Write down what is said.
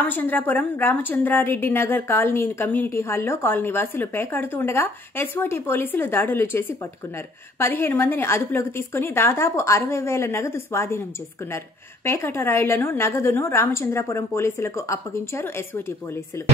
Ramachandrapuram Ramachandra Reddy Nagar colony community హాల్లో colony వాసులు పేకాడుతూ ఉండగా ఎస్ఓటీ పోలీసులు దాడులు చేసి పట్టుకున్నారు. 15 మందిని అదుపులోకి తీసుకుని దాదాపు 60,000 నగదు స్వాధీనం చేసుకున్నారు. పేకాట రాయిళ్లను నగదును రామచంద్రాపురం పోలీసులకు అప్పగించారు ఎస్ఓటీ పోలీసులు.